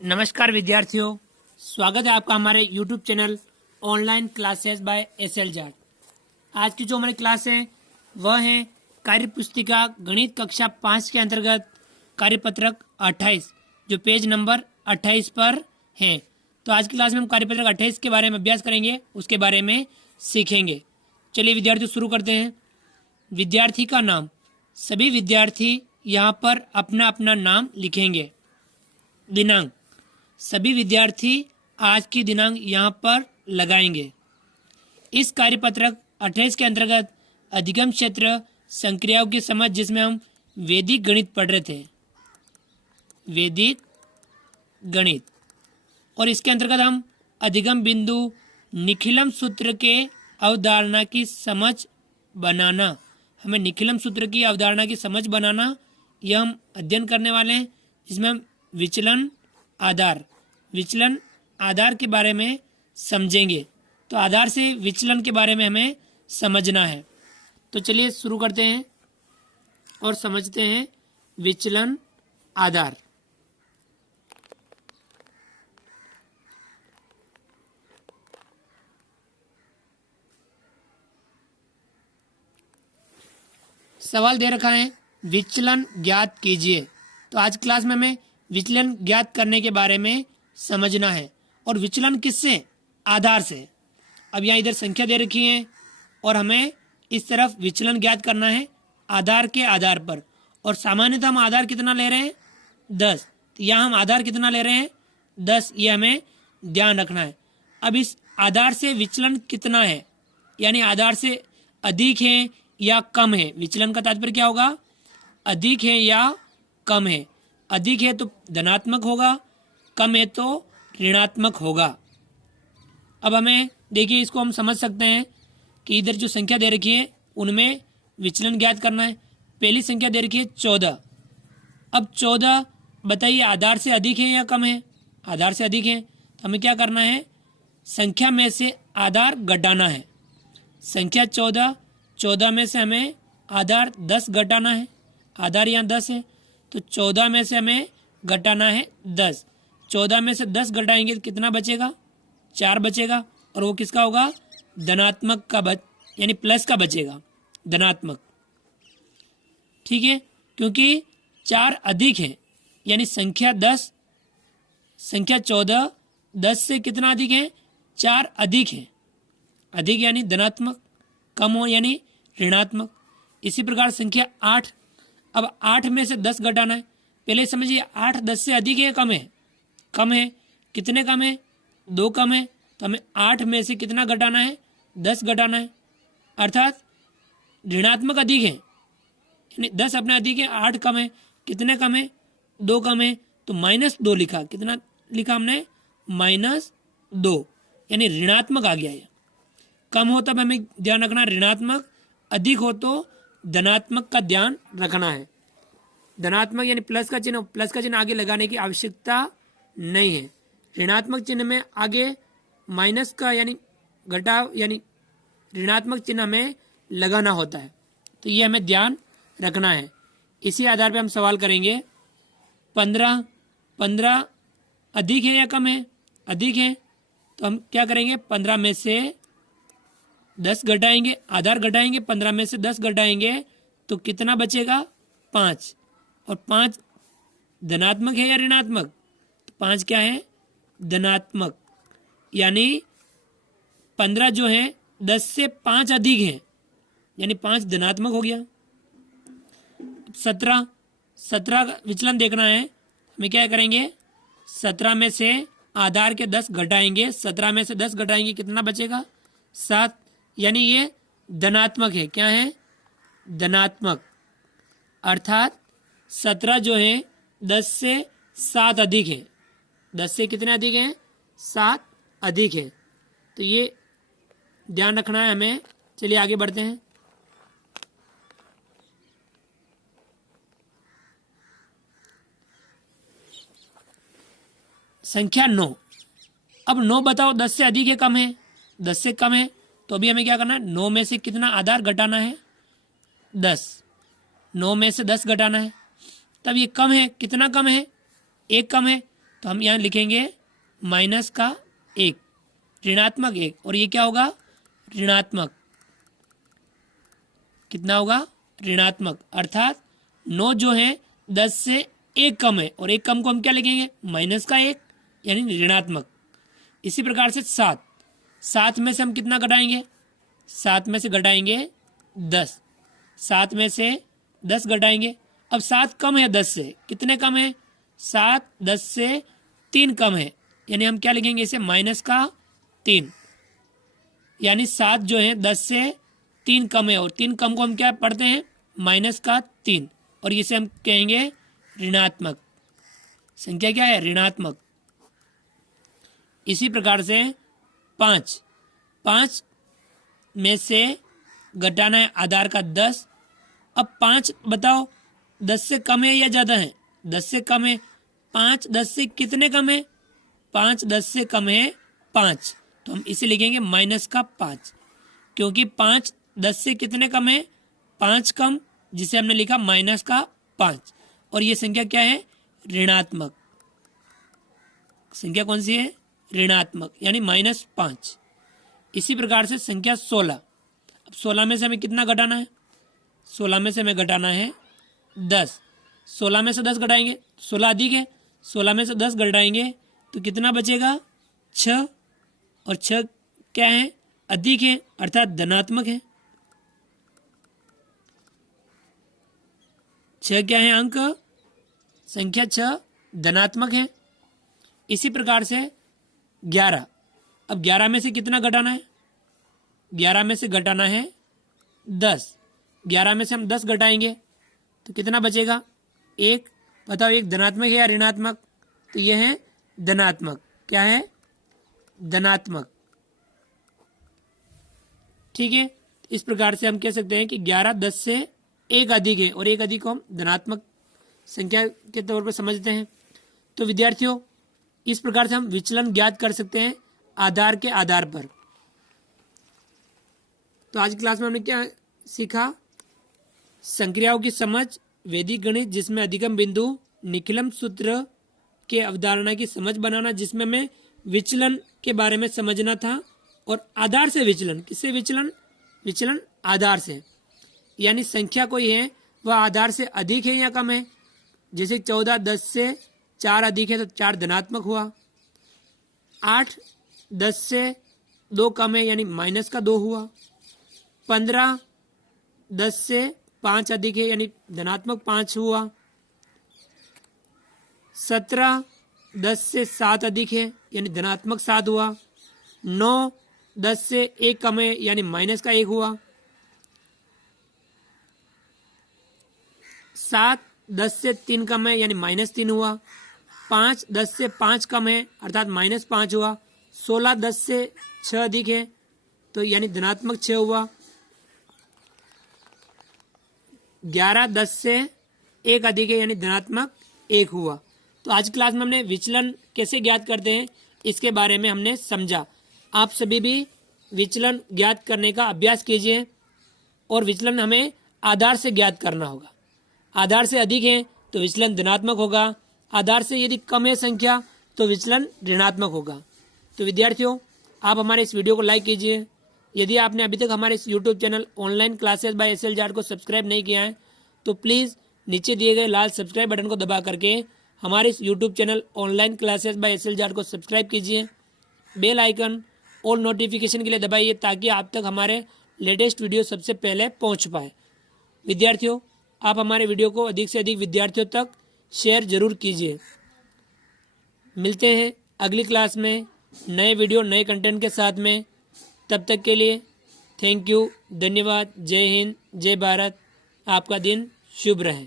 नमस्कार विद्यार्थियों, स्वागत है आपका हमारे YouTube channel online classes by SL Jat. आज की जो हमारी क्लास है वह है कार्य पुस्तिका गणित कक्षा 5 के अंतर्गत कार्यपत्रक 28 जो पेज नंबर 28 पर है। तो आज की क्लास में हम कार्यपत्रक 28 के बारे में अभ्यास करेंगे, उसके बारे में सीखेंगे। चलिए विद्यार्थी शुरू करते हैं। विद्यार्थी का नाम, सभी विद्यार्थी यहाँ पर अपना अपना नाम लिखेंगे। दिनांक, सभी विद्यार्थी आज की दिनांक यहाँ पर लगाएंगे। इस कार्यपत्रक 28 के अंतर्गत अधिगम क्षेत्र संक्रियाओं की समझ, जिसमें हम वैदिक गणित पढ़ रहे थे, वैदिक गणित, और इसके अंतर्गत हम अधिगम बिंदु निखिलम सूत्र के अवधारणा की समझ बनाना, हमें निखिलम सूत्र की अवधारणा की समझ बनाना, यह हम अध्ययन करने वाले हैं, जिसमें हम विचलन आधार के बारे में समझेंगे। तो आधार से विचलन के बारे में हमें समझना है। तो चलिए शुरू करते हैं और समझते हैं विचलन आधार। सवाल दे रखा है, विचलन ज्ञात कीजिए। तो आज क्लास में हमें विचलन ज्ञात करने के बारे में समझना है। और विचलन किससे? आधार से। अब यहाँ इधर संख्या दे रखी है और हमें इस तरफ विचलन ज्ञात करना है आधार के आधार पर। और सामान्यतः हम आधार कितना ले रहे हैं? 10। तो यहाँ हम आधार कितना ले रहे हैं? 10। ये हमें ध्यान रखना है। अब इस आधार से विचलन कितना है, यानी आधार से अधिक है या कम है। विचलन का तात्पर्य क्या होगा? अधिक है या कम है। अधिक है तो धनात्मक होगा, कम है तो ऋणात्मक होगा। अब हमें देखिए, इसको हम समझ सकते हैं कि इधर जो संख्या दे रखी है उनमें विचलन ज्ञात करना है। पहली संख्या दे रखी है 14। अब 14 बताइए आधार से अधिक है या कम है? आधार से अधिक है। तो हमें क्या करना है? संख्या में से आधार घटाना है। संख्या 14 में से हमें आधार 10 घटाना है। आधार यहाँ 10 है, तो 14 में से हमें घटाना है 10। 14 में से 10 घटाएंगे तो कितना बचेगा? 4 बचेगा। और वो किसका होगा? धनात्मक का यानी प्लस का बचेगा, धनात्मक। ठीक है, क्योंकि 4 अधिक है, यानी संख्या 14 10 से कितना अधिक है? 4 अधिक है। अधिक यानी धनात्मक, कम हो यानी ऋणात्मक। इसी प्रकार संख्या 8, अब 8 में से 10 घटाना है। पहले समझिए 8 10 से अधिक है या कम है? कम है। कितने कम है? 2 कम है। तो हमें 8 में से कितना घटाना है? 10 घटाना है, अर्थात ऋणात्मक अधिक है, यानी 10 अपना अधिक है, 8 कम है। कितने कम है? 2 कम है, तो -2 लिखा। कितना लिखा हमने? -2, यानी ऋणात्मक आ गया है। कम हो तब हमें ध्यान रखना ऋणात्मक, अधिक हो तो धनात्मक का ध्यान रखना है। धनात्मक यानी प्लस का चिन्ह आगे लगाने की आवश्यकता नहीं है। ऋणात्मक चिन्ह में आगे माइनस का यानी घटाव यानी ऋणात्मक चिन्ह हमें लगाना होता है। तो ये हमें ध्यान रखना है। इसी आधार पर हम सवाल करेंगे। 15 अधिक है या कम है? अधिक है, तो हम क्या करेंगे? 15 में से 10 घटाएंगे, आधार घटाएंगे। 15 में से 10 घटाएंगे तो कितना बचेगा? 5। और 5 धनात्मक है या ऋणात्मक? तो 5 क्या है? धनात्मक, यानी 15 जो है 10 से 5 अधिक है, यानी 5 धनात्मक हो गया। 17 विचलन देखना है। हमें क्या करेंगे? 17 में से आधार के 10 घटाएंगे। 17 में से 10 घटाएंगे, कितना बचेगा? 7, यानी ये धनात्मक है। क्या है? धनात्मक, अर्थात 17 जो है 10 से 7 अधिक है। 10 से कितने अधिक है? 7 अधिक है। तो ये ध्यान रखना है हमें। चलिए आगे बढ़ते हैं। संख्या 9। अब 9 बताओ 10 से अधिक है कम है? 10 से कम है, तो अभी हमें क्या करना है? 9 में से कितना आधार घटाना है? 10। 9 में से 10 घटाना है। तब ये कम है, कितना कम है? 1 कम है, तो हम यहाँ लिखेंगे माइनस का 1, ऋणात्मक 1, और ये क्या होगा ऋणात्मक, कितना होगा ऋणात्मक, अर्थात 9 जो है 10 से 1 कम है, और 1 कम को हम क्या लिखेंगे माइनस का 1 यानी ऋणात्मक। इसी प्रकार से 7 में से हम कितना घटाएंगे, 7 में से घटाएंगे 10, 7 में से 10 घटाएंगे। अब 7 कम है 10 से, कितने कम है 7 10 से 3 कम है, यानी हम क्या लिखेंगे इसे माइनस का 3, यानी 7 जो है 10 से 3 कम है, और 3 कम को हम क्या पढ़ते हैं माइनस का 3, और इसे हम कहेंगे ऋणात्मक संख्या, क्या है ऋणात्मक। इसी प्रकार से 5 में से घटाना है आधार का 10। अब 5 बताओ 10 से कम है या ज़्यादा है, 10 से कम है। 5 10 से कितने कम है, 5 10 से कम है 5, तो हम इसे लिखेंगे माइनस का 5, क्योंकि 5 10 से कितने कम है 5 कम, जिसे हमने लिखा माइनस का 5, और ये संख्या क्या है ऋणात्मक संख्या, कौन सी है ऋणात्मक, यानी -5। इसी प्रकार से संख्या 16, अब 16 में से हमें कितना घटाना है, 16 में से हमें घटाना है 10, 16 में से 10 घटाएंगे 16 अधिक है, 16 में से 10 घटाएंगे तो कितना बचेगा 6, और 6 क्या है अधिक है अर्थात धनात्मक है। 6 क्या है अंक, संख्या 6 धनात्मक है। इसी प्रकार से 11, अब 11 में से कितना घटाना है, 11 में से घटाना है 10, 11 में से हम 10 घटाएंगे तो कितना बचेगा 1, बताओ 1 धनात्मक है या ऋणात्मक, तो यह है धनात्मक, क्या है धनात्मक, ठीक है। इस प्रकार से हम कह सकते हैं कि 11 10 से 1 अधिक है, और 1 अधिक को हम धनात्मक संख्या के तौर पर समझते हैं। तो विद्यार्थियों इस प्रकार से हम विचलन ज्ञात कर सकते हैं आधार के आधार पर। तो आज क्लास में हमने क्या सीखा, संक्रियाओं की समझ, वैदिक गणित जिसमें अधिगम बिंदु, निखिलम सूत्र के अवधारणा की समझ बनाना जिसमें हमें विचलन के बारे में समझना था, और आधार से विचलन, किससे विचलन, विचलन आधार से, यानी संख्या कोई है वह आधार से अधिक है या कम है, जैसे 14 10 से 4 अधिक है तो 4 धनात्मक हुआ, 8 10 से 2 कम है यानी माइनस का 2 हुआ, 15 10 से 5 अधिक है यानी धनात्मक 5 हुआ, 17 10 से 7 अधिक है यानी धनात्मक 7 हुआ, 9 10 से 1 कम है यानी माइनस का 1 हुआ, 7 10 से 3 कम है यानी -3 हुआ, 5 10 से 5 कम है अर्थात -5 हुआ, 16 10 से 6 अधिक है तो यानी धनात्मक 6 हुआ, 11 10 से 1 अधिक है यानी धनात्मक 1 हुआ। तो आज क्लास में हमने विचलन कैसे ज्ञात करते हैं इसके बारे में हमने समझा। आप सभी भी विचलन ज्ञात करने का अभ्यास कीजिए, और विचलन हमें आधार से ज्ञात करना होगा। आधार से अधिक है तो विचलन धनात्मक होगा, आधार से यदि कम है संख्या तो विचलन ऋणात्मक होगा। तो विद्यार्थियों आप हमारे इस वीडियो को लाइक कीजिए। यदि आपने अभी तक हमारे इस YouTube channel online classes by S L Jat को सब्सक्राइब नहीं किया है तो प्लीज़ नीचे दिए गए लाल सब्सक्राइब बटन को दबा करके हमारे इस YouTube channel online classes by S L Jat को सब्सक्राइब कीजिए। बेल आइकन और नोटिफिकेशन के लिए दबाइए ताकि आप तक हमारे लेटेस्ट वीडियो सबसे पहले पहुंच पाए। विद्यार्थियों आप हमारे वीडियो को अधिक से अधिक विद्यार्थियों तक शेयर जरूर कीजिए। मिलते हैं अगली क्लास में नए वीडियो नए कंटेंट के साथ में। तब तक के लिए थैंक यू, धन्यवाद, जय हिंद, जय भारत। आपका दिन शुभ रहे।